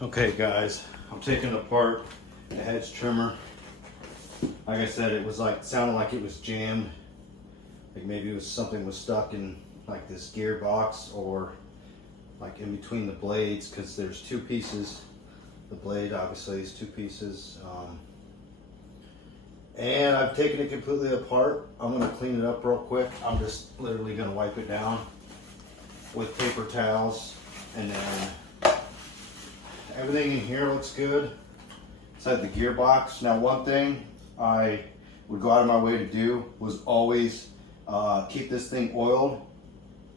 Okay guys, I'm taking apart the Hedge trimmer. Like I said, it was like, sounded like it was jammed. Like maybe it was something was stuck in like this gearbox or like in between the blades, because there's two pieces. The blade obviously is two pieces. And I've taken it completely apart. I'm gonna clean it up real quick. I'm just literally gonna wipe it down with paper towels, and then everything in here looks good. Inside the gearbox. Now, one thing I would go out of my way to do was always keep this thing oiled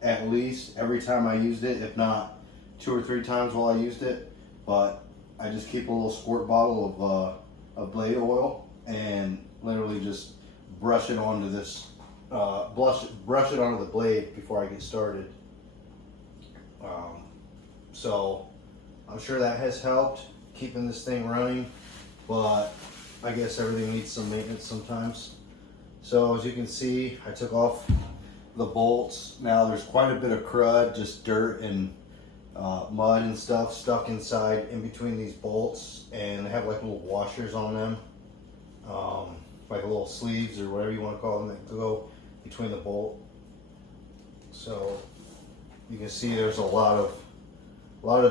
at least every time I used it, if not 2 or 3 times while I used it. But I just keep a little squirt bottle of blade oil and literally just brush it onto this, brush it onto the blade before I get started. So I'm sure that has helped keeping this thing running, but I guess everything needs some maintenance sometimes. So as you can see, I took off the bolts. Now there's quite a bit of crud, just dirt and mud and stuff stuck inside in between these bolts, and they have like little washers on them, like little sleeves or whatever you want to call them, that go between the bolt. So you can see there's a lot of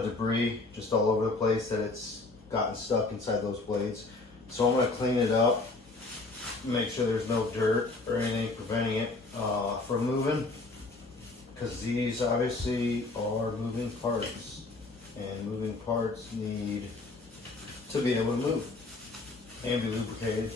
debris just all over the place that it's gotten stuck inside those blades. So I'm going to clean it up, make sure there's no dirt or anything preventing it from moving, because these obviously are moving parts, and moving parts need to be able to move and be lubricated.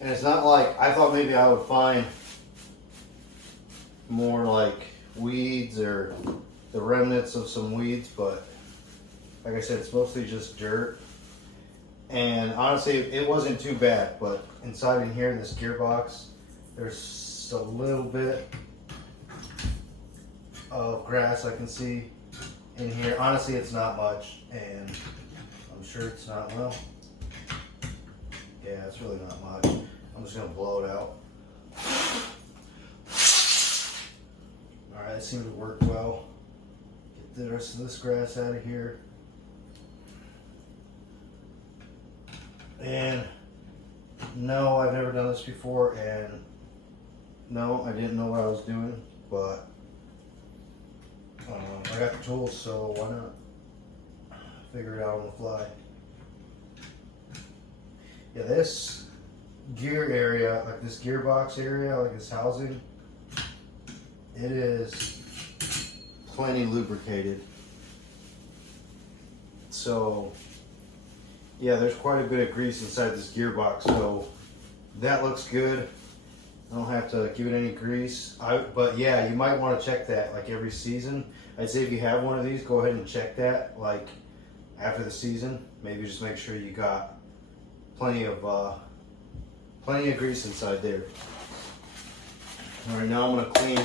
And it's not like, I thought maybe I would find more like weeds or the remnants of some weeds, but like I said, it's mostly just dirt. And honestly, it wasn't too bad, but inside in here in this gearbox, there's a little bit of grass I can see in here. Honestly, it's not much, and I'm sure it's not, well, yeah, it's really not much. I'm just gonna blow it out. All right, that seemed to work well. Get the rest of this grass out of here. And no, I've never done this before, and no, I didn't know what I was doing, but I got the tools, so why not figure it out on the fly. Yeah, this gear area, like this gearbox area, like this housing, it is plenty lubricated. So yeah, there's quite a bit of grease inside this gearbox, so that looks good. I don't have to give it any grease. But yeah, you might want to check that like every season. I'd say if you have one of these, go ahead and check that like after the season. Maybe just make sure you got plenty of grease inside there. All right, now I'm going to clean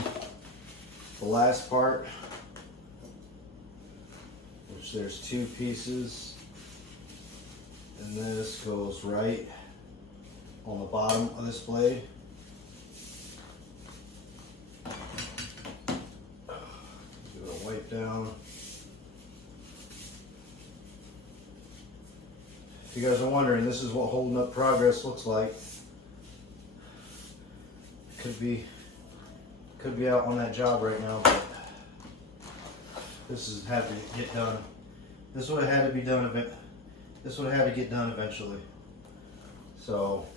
the last part, which there's 2 pieces, and this goes right on the bottom of this blade. Give it a wipe down. If you guys are wondering, this is what holding up progress looks like. Could be out on that job right now, but this has had to get done. This would have had to be done This would have had to get done eventually. So,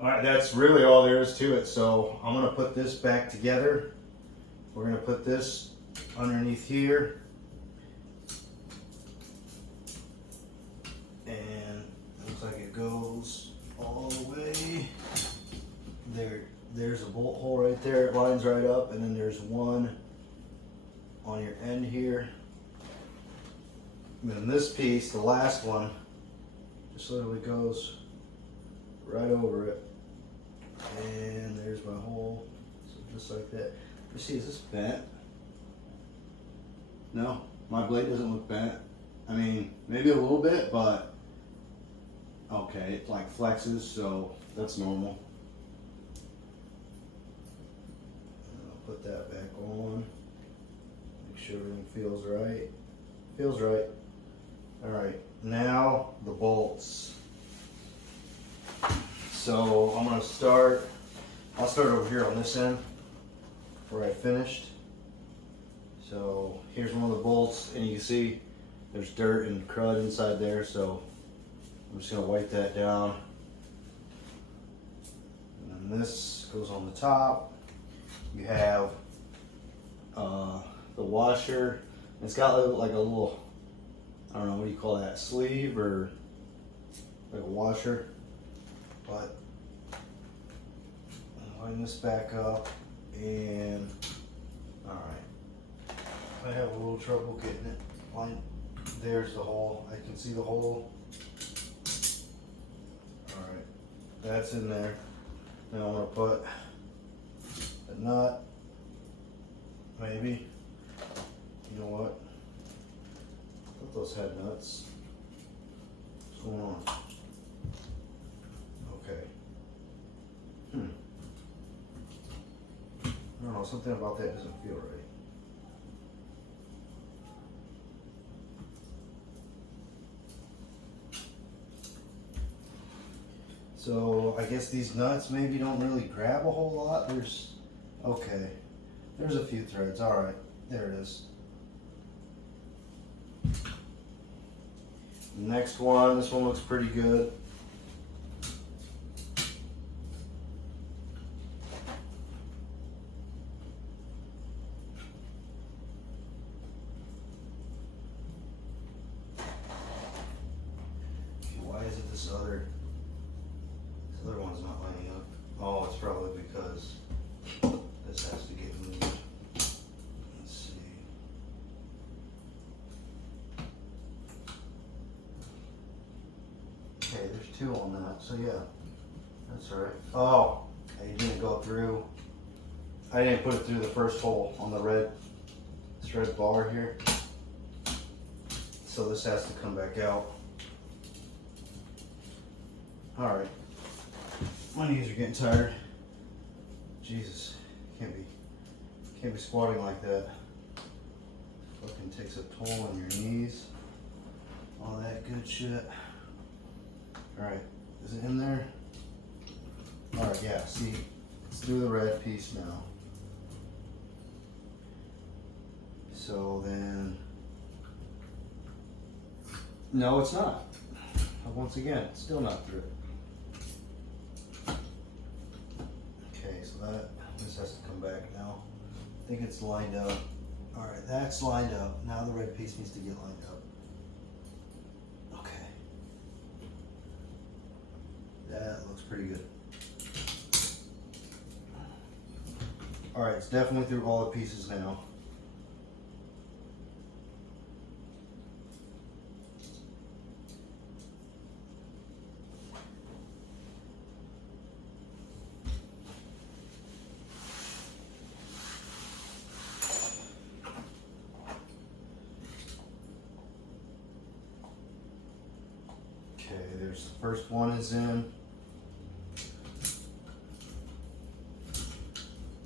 all right, that's really all there is to it. So I'm gonna put this back together. We're gonna put this underneath here, and it looks like it goes all the way there. There's a bolt hole right there. It lines right up, and then there's one on your end here. And then this piece, the last one, just literally goes right over it. And there's my hole. So just like that. Let me see, is this bent? No, my blade doesn't look bent. I mean, maybe a little bit, but Okay, it like flexes, so that's normal. And I'll put that back on. Make sure everything feels right. Feels right. Alright, now the bolts. So I'm gonna start, I'll start over here on this end where I finished. So here's one of the bolts, and you can see there's dirt and crud inside there, so I'm just gonna wipe that down. And then this goes on the top. You have the washer. It's got like a little, I don't know, what do you call that, sleeve or like a washer. But line this back up, and alright. I have a little trouble getting it lined. There's the hole. I can see the hole. Alright, that's in there. Now I'm going to put a nut, maybe. You know what? I thought those had nuts. What's going on? Okay. I don't know, something about that doesn't feel right. So I guess these nuts maybe don't really grab a whole lot. There's a few threads. All right, there it is. Next one, this one looks pretty good. Why is it this other one's not lining up? Oh, it's probably because this has to get moved. Let's see. Okay, there's two on that, so yeah, that's all right. Oh, I didn't go through. I didn't put it through the first hole on this red bar here. So this has to come back out. All right. My knees are getting tired. Jesus, can't be squatting like that. Fucking takes a toll on your knees. All that good shit. All right, is it in there? All right, yeah. See, let's do the red piece now. So then, no, it's not. Once again, it's still not through. This has to come back now. I think it's lined up. All right, that's lined up. Now the red piece needs to get lined up. Okay. That looks pretty good. All right, it's definitely through all the pieces now. Okay, there's the first one is in.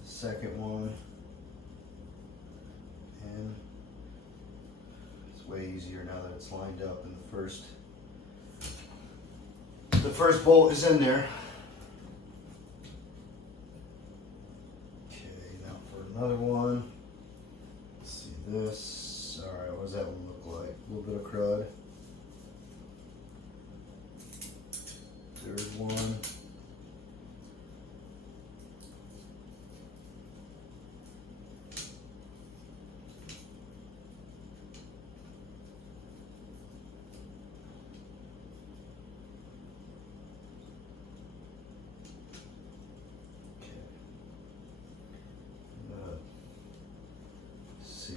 Second one. And it's way easier now that it's lined up, and the first bolt is in there. Okay, now for another one. Let's see this. Alright, what does that one look like? A little bit of crud. Third one. Okay. Let's see.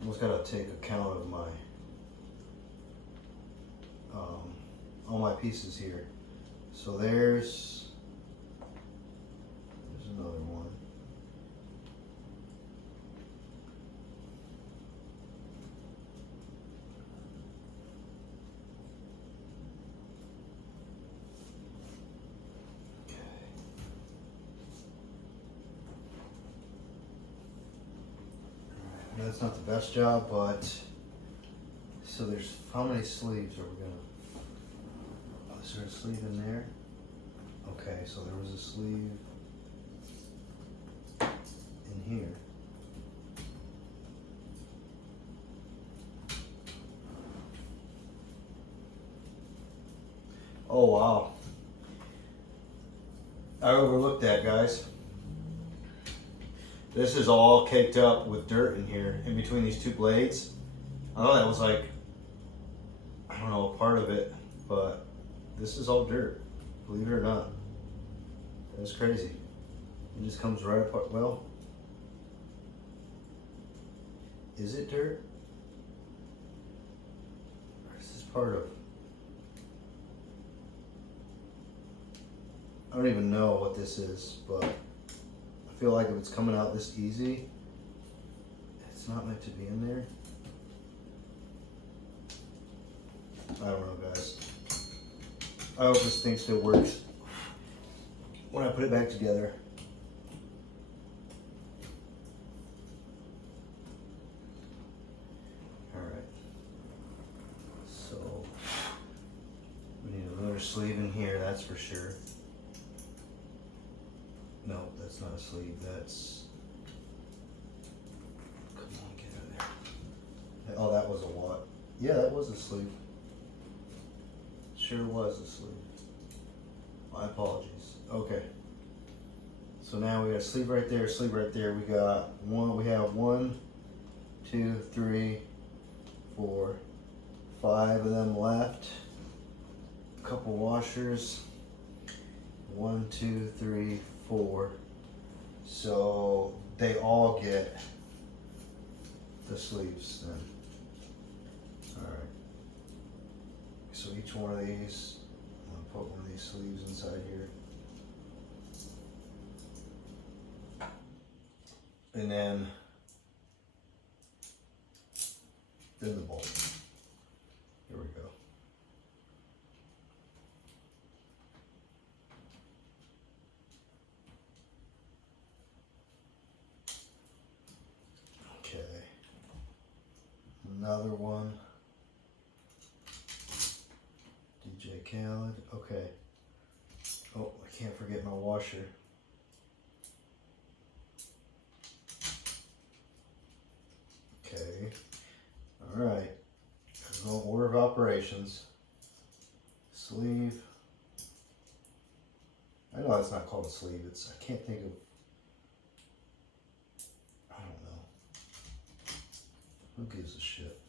Almost gotta take account of my all my pieces here. So there's another one. That's not the best job, but so there's how many sleeves are we gonna? Oh, is there a sleeve in there? Okay, so there was a sleeve in here. Oh wow. I overlooked that, guys. This is all caked up with dirt in here, in between these two blades. I thought that was like, I don't know, a part of it, but this is all dirt, believe it or not. That's crazy. It just comes right apart. Well, is it dirt? Or is this part of? I don't even know what this is, but I feel like if it's coming out this easy, it's not meant to be in there. I don't know, guys. I hope this thing still works when I put it back together. Alright. So, we need another sleeve in here, that's for sure. No, that's not a sleeve, that's... Come on, get out of there. Oh, that was a what? Yeah, that was a sleeve. Sure was a sleeve. My apologies. Okay. So now we got a sleeve right there, sleeve right there. We got one, we have 1, 2, 3, 4, 5 of them left. A couple washers. 1, 2, 3, 4. So they all get the sleeves then. Alright. So each one of these, I'm gonna put one of these sleeves inside here. And then the bolt. Here we go. Okay. Another one. DJ Khaled. Okay. Oh, I can't forget my washer. Okay. Alright. Go order of operations. Sleeve. I know it's not called a sleeve. It's, I can't think of, I don't know. Who gives a shit?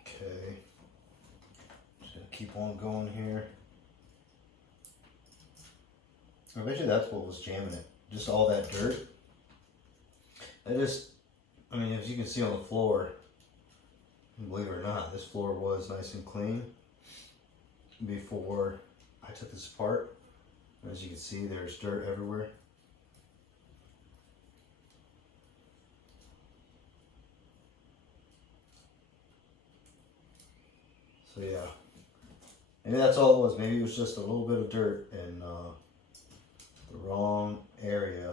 Okay. Just gonna keep on going here. I bet you that's what was jamming it. Just all that dirt. I just, I mean, as you can see on the floor, believe it or not, this floor was nice and clean before I took this apart. As you can see, there's dirt everywhere. So yeah, maybe that's all it was. Maybe it was just a little bit of dirt in the wrong area.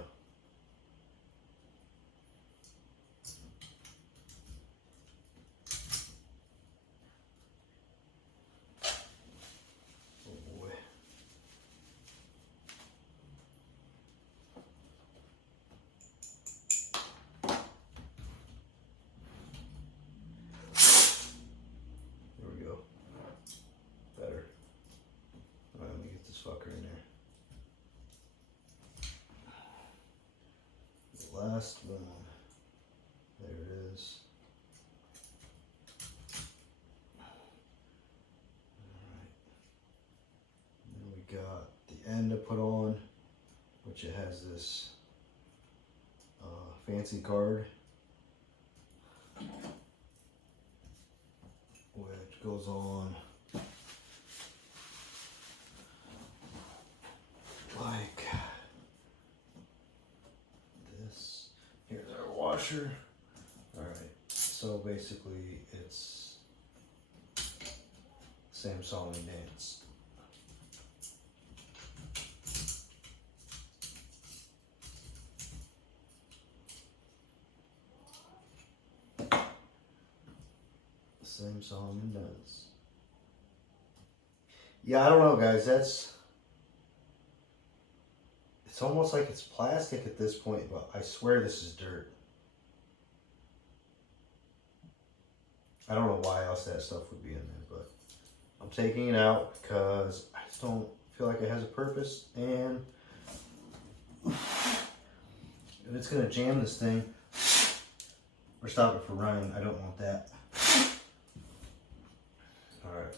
Oh boy. There we go. Better. All right, let me get this fucker in there. Last one. There it is. Alright. Then we got the end to put on, which it has this fancy card, which goes on like this. Here's our washer. Alright, so basically it's same song and dance. same song and dance. Yeah, I don't know, guys. It's almost like it's plastic at this point, but I swear this is dirt. I don't know why else that stuff would be in there, but I'm taking it out because I just don't feel like it has a purpose, and if it's gonna jam this thing or stop it from running, I don't want that. Alright.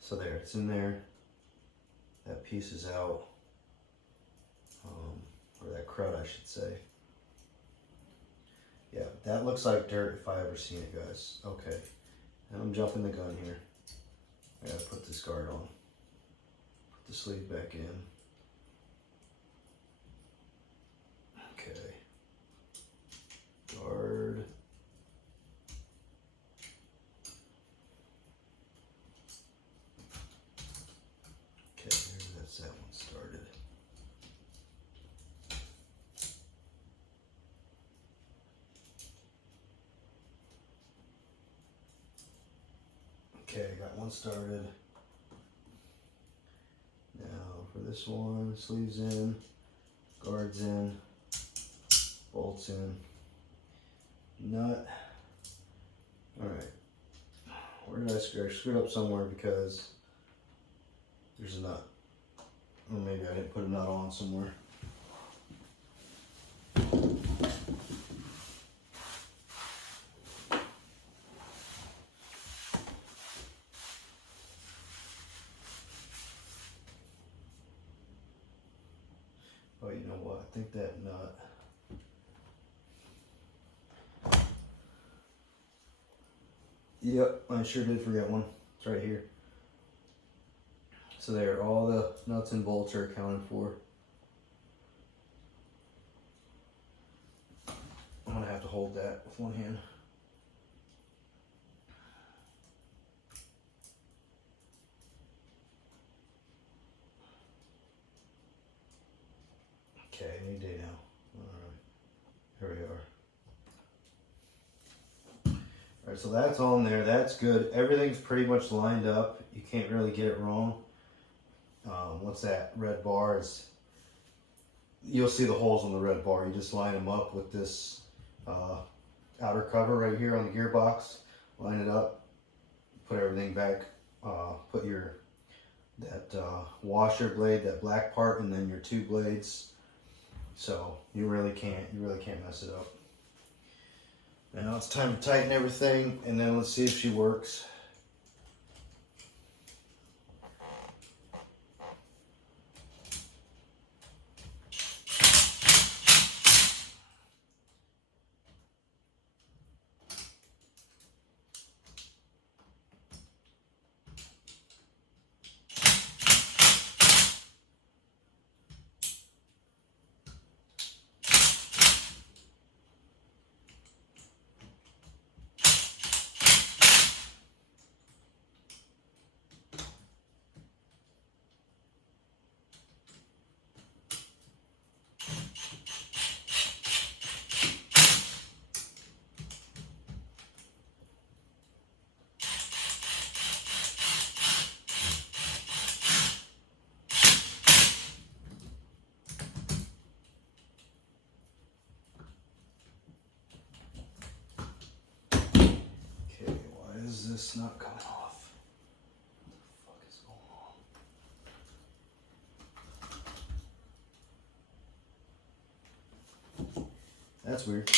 So there, it's in there. That piece is out. Or that crud, I should say. Yeah, that looks like dirt if I ever seen it, guys. Okay. And I'm jumping the gun here. I gotta put this guard on. Put the sleeve back in. Okay. Guard. Okay, that's that one started. Okay, got one started. Now for this one, sleeves in, guards in, bolts in, nut. Alright. Where did I screw? I screwed up somewhere because there's a nut. Or maybe I didn't put a nut on somewhere. Oh, you know what? I think that nut. Yep, I sure did forget one. It's right here. So there, all the nuts and bolts are accounted for. I'm gonna have to hold that with one hand. Okay, any day now. Alright, here we are. Alright, so that's on there. That's good. Everything's pretty much lined up. You can't really get it wrong. Once that red bar is, you'll see the holes on the red bar. You just line them up with this outer cover right here on the gearbox. Line it up, put everything back, put that washer blade, that black part, and then your two blades. So you really can't mess it up. Now it's time to tighten everything, and then let's see if she works. Is this not coming off? What the fuck is going on? That's weird.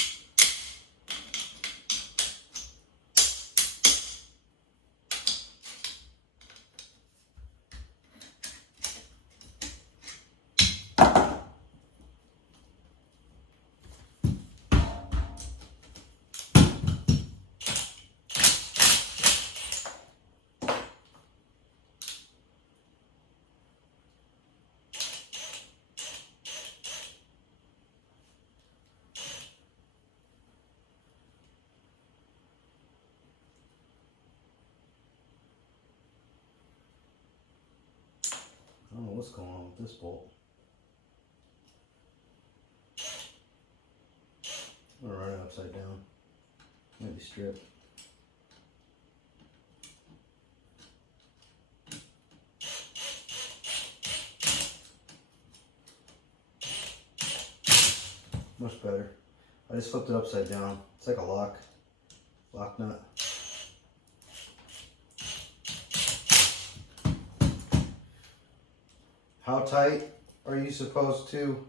I don't know what's going on with this bolt. I'm gonna run it upside down. Maybe strip. much better. I just flipped it upside down. It's like a lock nut. How tight are you supposed to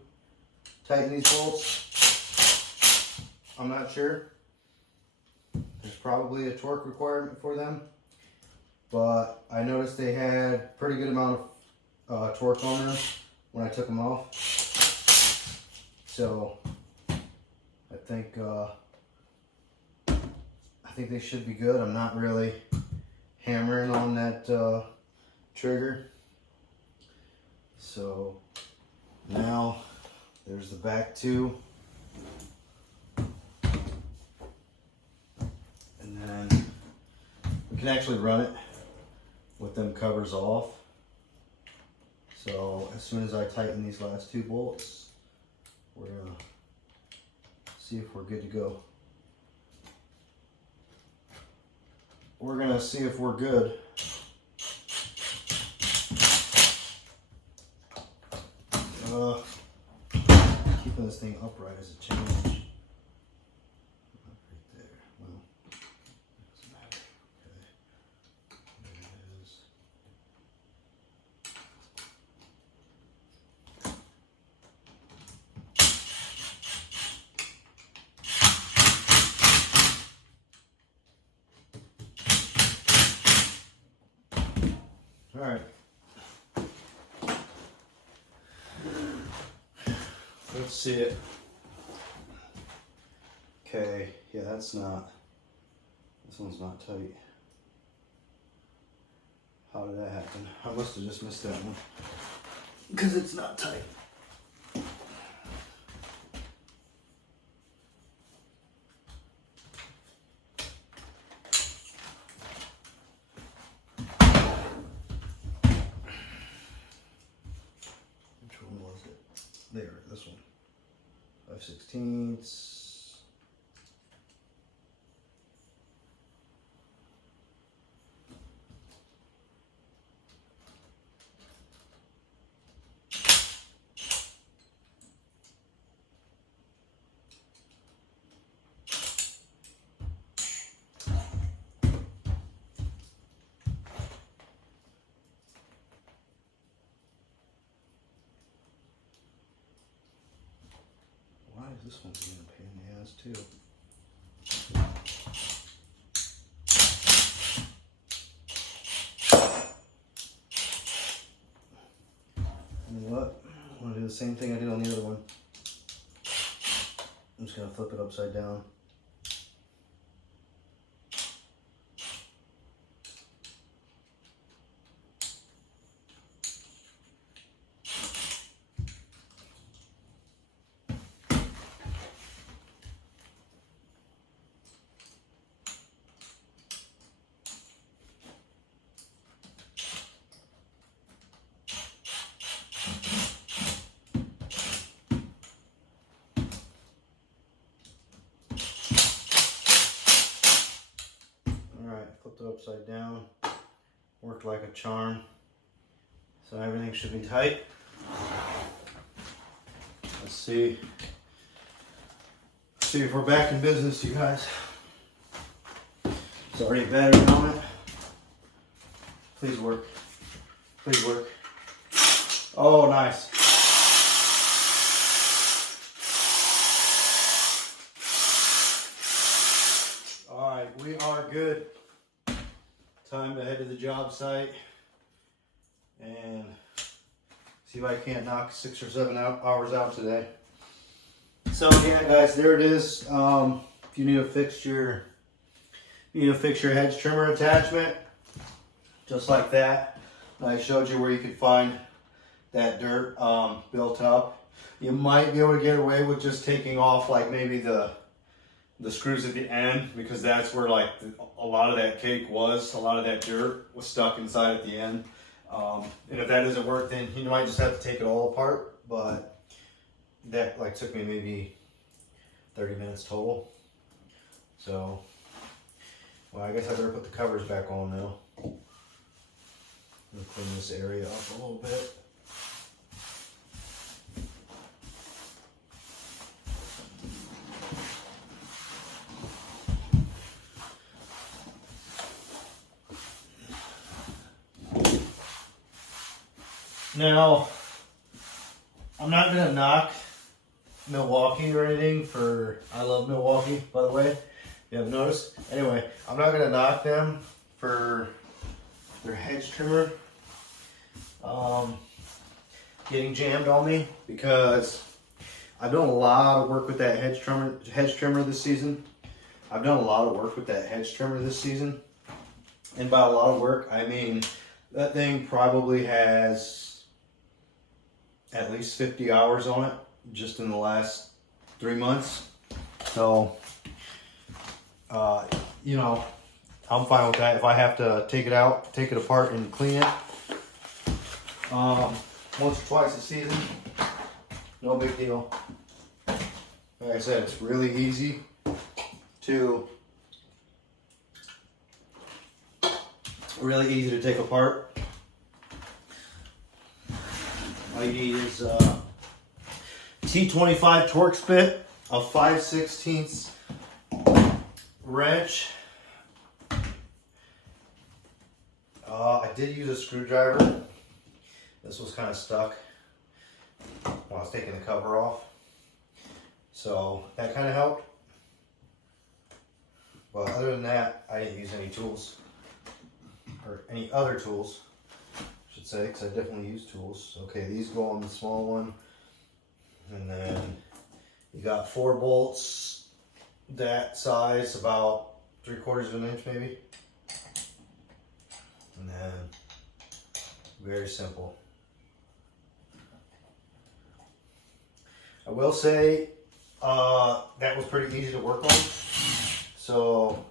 tighten these bolts? I'm not sure. There's probably a torque requirement for them, but I noticed they had pretty good amount of torque on them when I took them off. So I think they should be good. I'm not really hammering on that trigger. So now there's the back two. And then we can actually run it with them covers off. So as soon as I tighten these last two bolts, we're gonna see if we're good to go. We're gonna see if we're good. Keeping this thing upright is a challenge. Right there. Well, doesn't matter. Okay. There it is. All right. Let's see it. Okay, yeah, this one's not tight. How did that happen? I must have just missed that one. Because it's not tight. Which one was it? There, this one. 5/16. Why is this one being a pain in the ass too? You know what? I'm gonna do the same thing I did on the other one. I'm just gonna flip it upside down. Flipped it upside down, worked like a charm. So everything should be tight. Let's see if we're back in business, you guys. It's already a battery on it. Please work. Please work. Oh, nice. All right, we are good. Time to head to the job site and see if I can't knock 6 or 7 hours out today. So yeah, guys, there it is. If you need to fix your hedge trimmer attachment, just like that. I showed you where you could find that dirt built up. You might be able to get away with just taking off like maybe the screws at the end, because that's where like a lot of that cake was. A lot of that dirt was stuck inside at the end. And if that doesn't work, then you might just have to take it all apart. But that like took me maybe 30 minutes total. So, well, I guess I better put the covers back on now. I'm gonna clean this area up a little bit. Now, I'm not gonna knock Milwaukee or anything I love Milwaukee, by the way, if you haven't noticed. Anyway, I'm not gonna knock them for their hedge trimmer getting jammed on me, because I've done a lot of work with that hedge trimmer this season. And by a lot of work, I mean that thing probably has at least 50 hours on it just in the last 3 months. So, you know, I'm fine with that. If I have to take it apart and clean it once or twice a season, no big deal. Like I said, it's really easy to take apart. All you need is T25 Torx bit, a 5/16 wrench. I did use a screwdriver. This was kind of stuck when I was taking the cover off, so that kind of helped. But other than that, I didn't use any tools, or any other tools, I should say, because I definitely use tools. Okay, these go on the small one, and then you got 4 bolts that size, about 3/4 of an inch maybe, and then very simple. I will say that was pretty easy to work on, so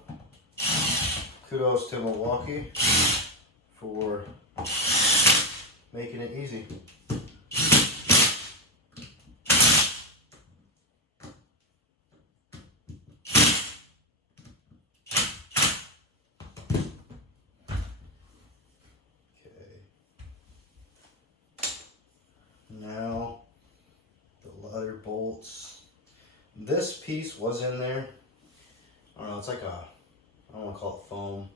kudos to Milwaukee for making it easy. Okay. Now the leather bolts. This piece was in there. I don't know, it's like I don't want to call it foam.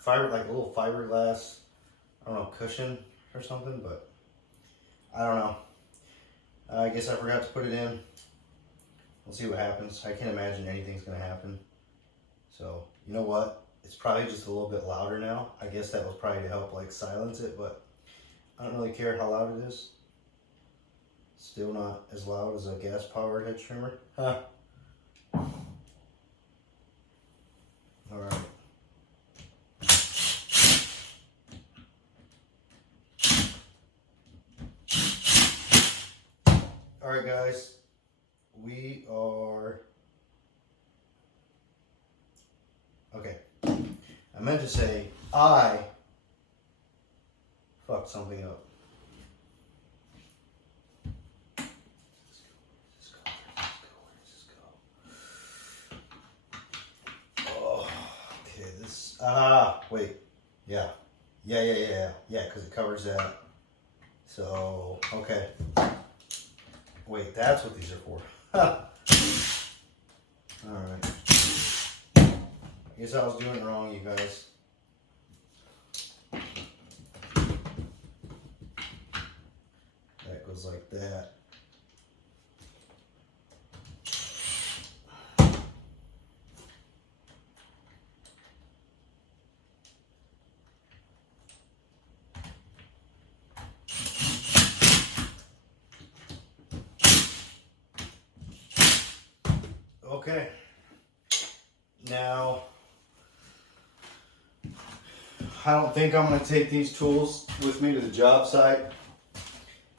Fiber, like a little fiberglass, I don't know, cushion or something, but I don't know. I guess I forgot to put it in. We'll see what happens. I can't imagine anything's gonna happen. So, you know what? It's probably just a little bit louder now. I guess that was probably to help like silence it, but I don't really care how loud it is. Still not as loud as a gas-powered hedge trimmer. Huh. Alright. Alright guys, we are, okay, I meant to say I fucked something up. Wait, yeah, because it covers that. So, okay. Wait, that's what these are for. Alright. I guess I was doing it wrong, you guys. That goes like that. Okay, now I don't think I'm going to take these tools with me to the job site.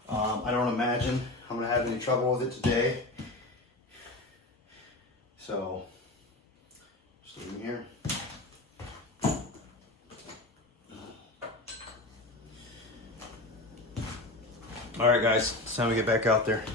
I don't imagine I'm going to have any trouble with it today. So, just leave them here. All right, guys, it's time to get back out there.